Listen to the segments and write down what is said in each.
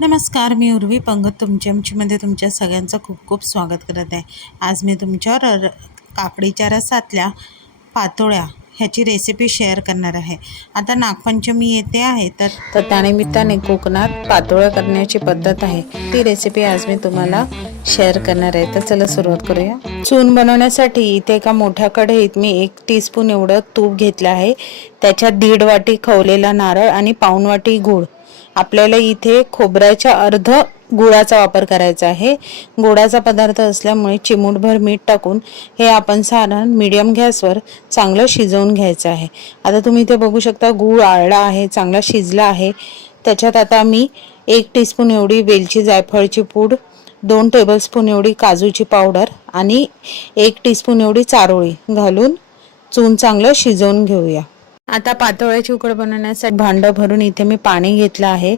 नमस्कार मी उर्वी पंगत. तुमच्या आमचीमध्ये तुमच्या सगळ्यांचं खूप खूप स्वागत करत आहे. आज मी तुमच्यावर र काकडीच्या रसातल्या पातोळ्या ह्याची रेसिपी शेअर करणार आहे. आता नागपंचमी येते आहे तर तर त्यानिमित्ताने कोकणात पातोळ्या करण्याची पद्धत आहे. ती रेसिपी आज मी तुम्हाला शेअर करणार आहे. तर चला सुरुवात करूया. चून बनवण्यासाठी इथे एका मोठ्या कढईत मी एक टीस्पून एवढं तूप घेतलं आहे. त्याच्यात दीड वाटी खवलेला नारळ आणि पाऊण वाटी गूळ. आपल्याला इथे खोबऱ्याच्या अर्ध गुळाचा वापर करायचा आहे. गुळाचा पदार्थ असल्यामुळे चिमूटभर मीठ टाकून हे आपण सारण मीडियम गॅसवर चांगलं शिजवून घ्यायचं आहे. आता तुम्ही इथे बघू शकता गूळ आळला आहे चांगला शिजला आहे. त्याच्यात आता मी एक टीस्पून एवढी वेलची जायफळची पूड दोन टेबलस्पून एवढी काजूची पावडर आणि एक टीस्पून एवढी चारोळी घालून चून चांगलं शिजवून घेऊया. आता पातोळ्याची उकड बनवण्यासाठी भांडं भरून इथे मी पाणी घेतलं आहे.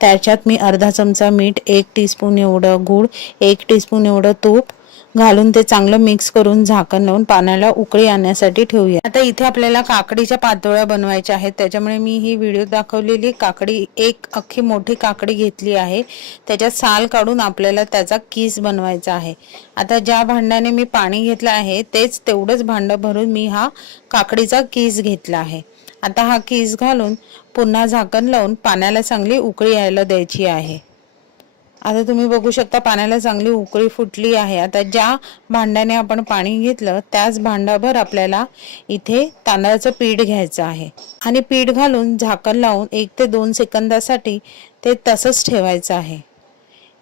त्याच्यात मी अर्धा चमचा मीठ एक टीस्पून एवढं गूळ एक टीस्पून एवढं तूप घालून ते चांगलं मिक्स करून झाकण लावून पाण्याला उकळी आणण्यासाठी ठेवूया. आता इथे आपल्याला काकडीच्या पातोळ्या बनवायच्या आहेत. त्याच्यामुळे मी ही व्हिडिओ दाखवलेली काकडी एक अख्खी मोठी काकडी घेतली आहे. त्याच्यात साल काढून आपल्याला त्याचा किस बनवायचा आहे. आता ज्या भांड्याने मी पाणी घेतलं आहे तेच तेवढंच भांडं भरून मी हा काकडीचा किस घेतला आहे. आता हा केस घालून पुन्हा झाकण लावून पाण्याला चांगली उकळी यायला द्यायची आहे. आता तुम्ही बघू शकता पाण्याला चांगली उकळी फुटली आहे. आता ज्या भांड्याने आपण पाणी घेतलं त्याच भांडाभर आपल्याला इथे तांदळाचं पीठ घ्यायचं आहे. आणि पीठ घालून झाकण लावून एक ते दोन सेकंदासाठी ते तसंच ठेवायचं आहे.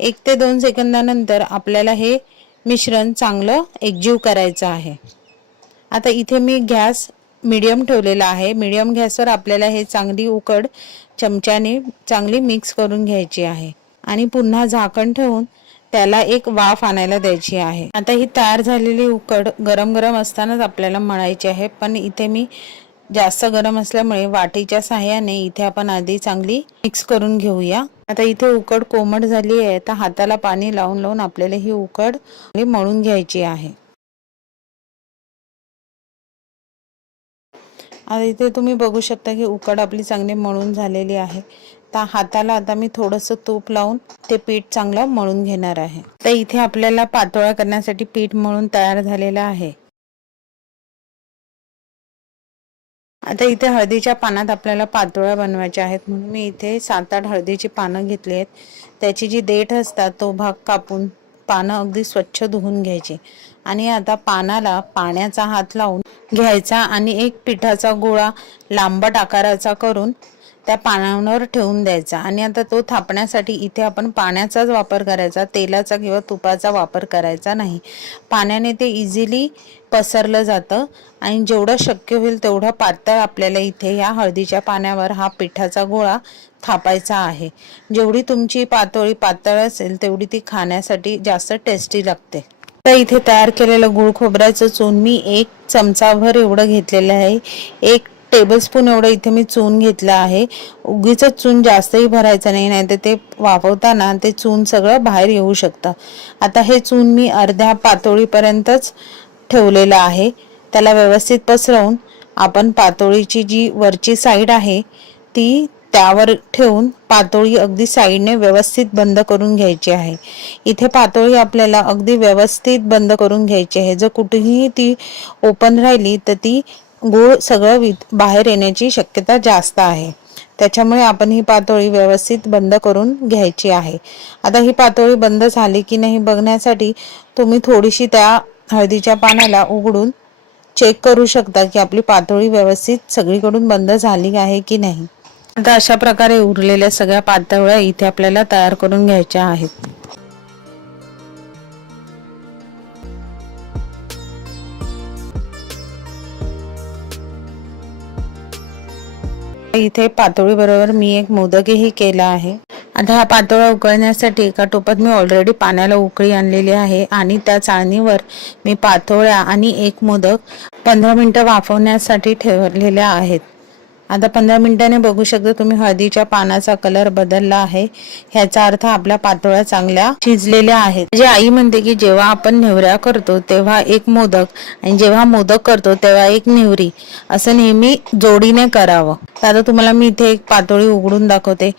एक ते दोन सेकंदानंतर आपल्याला हे मिश्रण चांगलं एकजीव करायचं आहे. आता इथे मी गॅस मीडियम ठेवलेला आहे. मीडियम गॅसवर आपल्याला हे चांगली उकड चमच्याने चांगली मिक्स करून घ्यायची आहे. आणि पुन्हा झाकण ठेवून त्याला एक वाफ आणायला द्यायची आहे. आता ही तयार झालेली उकड गरम गरम असतानाच आपल्याला मळायची आहे. पण इथे मी जास्त गरम असल्यामुळे वाटीच्या साह्याने इथे आपण आधी चांगली मिक्स करून घेऊया. आता इथे उकड कोमट झाली आहे. तर हाताला पाणी लावून लावून आपल्याला ही उकड मळून घ्यायची आहे. आता इथे तुम्ही बघू शकता की उकड आपली चांगली मळून झालेली आहे. तर हाताला आता मी थोडंसं तूप लावून ते पीठ चांगलं मळून घेणार आहे. तर इथे आपल्याला पातोळ्या करण्यासाठी पीठ मळून तयार झालेलं आहे. आता इथे हळदीच्या पानात आपल्याला पातोळ्या बनवायच्या आहेत. म्हणून मी इथे सात आठ हळदीची पानं घेतली आहेत. त्याची जी देठ असतात तो भाग कापून पानं अगदी स्वच्छ धुवून घ्यायची. आणि आता पानाला पाण्याचा हात लावून घ्यायचा आणि एक पिठाचा गोळा लांबट आकाराचा करून त्या पानांवर ठेवून द्यायचा. आणि आता तो थापण्यासाठी इथे आपण पाण्याचाच वापर करायचा तेलाचा किंवा तुपाचा वापर करायचा नाही. पाण्याने ते इझिली पसरलं जातं आणि जेवढं शक्य होईल तेवढं पातळ आपल्याला इथे ह्या हळदीच्या पाण्यावर हा पिठाचा गोळा थापायचा आहे. जेवढी तुमची पातोळी पातळ असेल तेवढी ती खाण्यासाठी जास्त टेस्टी लागते. तर इथे तयार केलेलं गुळ खोबऱ्याचं चून मी एक चमचाभर एवढं घेतलेलं आहे. एक टेबलस्पून एवढं इथे मी चून घेतलं आहे. उगीच चून जास्तही भरायचं नाही नाही तर ते वाफवताना ते चून सगळं बाहेर येऊ शकतं. आता हे चून मी अर्ध्या पातोळीपर्यंतच ठेवलेलं आहे. त्याला व्यवस्थित पसरवून आपण पातोळीची जी वरची साईड आहे ती त्यावर ठेवून पातोळी अगदी साईडने व्यवस्थित बंद करून घ्यायची आहे. इथे पातोळी आपल्याला अगदी व्यवस्थित बंद करून घ्यायची आहे. जर कुठेही ती ओपन राहिली तर ती गूळ सगळं वि बाहेर येण्याची शक्यता जास्त आहे. त्याच्यामुळे आपण ही पातोळी व्यवस्थित बंद करून घ्यायची आहे. आता ही पातोळी बंद झाली की नाही बघण्यासाठी तुम्ही थोडीशी त्या हळदीच्या पानाला उघडून चेक करू शकता की आपली पातोळी व्यवस्थित सगळीकडून बंद झाली आहे की नाही. आता अशा प्रकारे उरलेल्या सगळ्या पातोळ्या इथे आपल्याला तयार करून घ्यायच्या आहेत. इथे पातोळी बरोबर मी एक मोदकही केला आहे. आता हा पातोळा उकळण्यासाठी एका टोपात मी ऑलरेडी पाण्याला उकळी आणलेली आहे आणि त्या चाळणीवर मी पातोळ्या आणि एक मोदक पंधरा मिनिटं वाफवण्यासाठी ठेवलेल्या आहेत. आता पंधरा मिनिटाने बघू शकता तुम्ही हळदीच्या पानाचा कलर बदलला आहे. ह्याचा अर्थ आपल्या पातोळ्या चांगल्या शिजलेल्या आहेत. म्हणजे आई म्हणते की जेव्हा आपण नेवऱ्या करतो तेव्हा एक मोदक आणि जेव्हा मोदक करतो तेव्हा एक नेवरी. असं नेहमी जोडीने करावं. तर आता तुम्हाला मी इथे एक पातोळी उघडून दाखवते.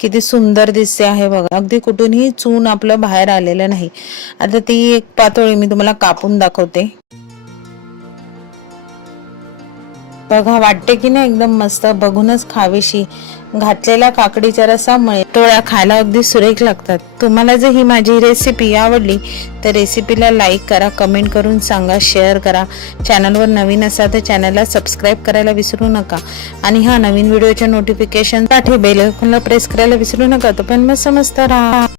किती सुंदर दिसते आहे बघा. अगदी कुठूनही चून आपलं बाहेर आलेलं नाही. आता ती एक पातोळी मी तुम्हाला कापून दाखवते. बघा वाटते की नाही एकदम मस्त बघूनच खावीशी. घातलेल्या काकडीच्या रसामुळे टोळ्या खायला अगदी सुरेख लागतात. तुम्हाला जर ही माझी रेसिपी आवडली तर रेसिपीला लाईक करा कमेंट करून सांगा शेअर करा. चॅनलवर नवीन असा तर चॅनलला सबस्क्राईब करायला विसरू नका. आणि हा नवीन व्हिडिओच्या नोटिफिकेशनसाठी बेल आयकॉनला प्रेस करायला विसरू नका. तो पण मग समजता राहा.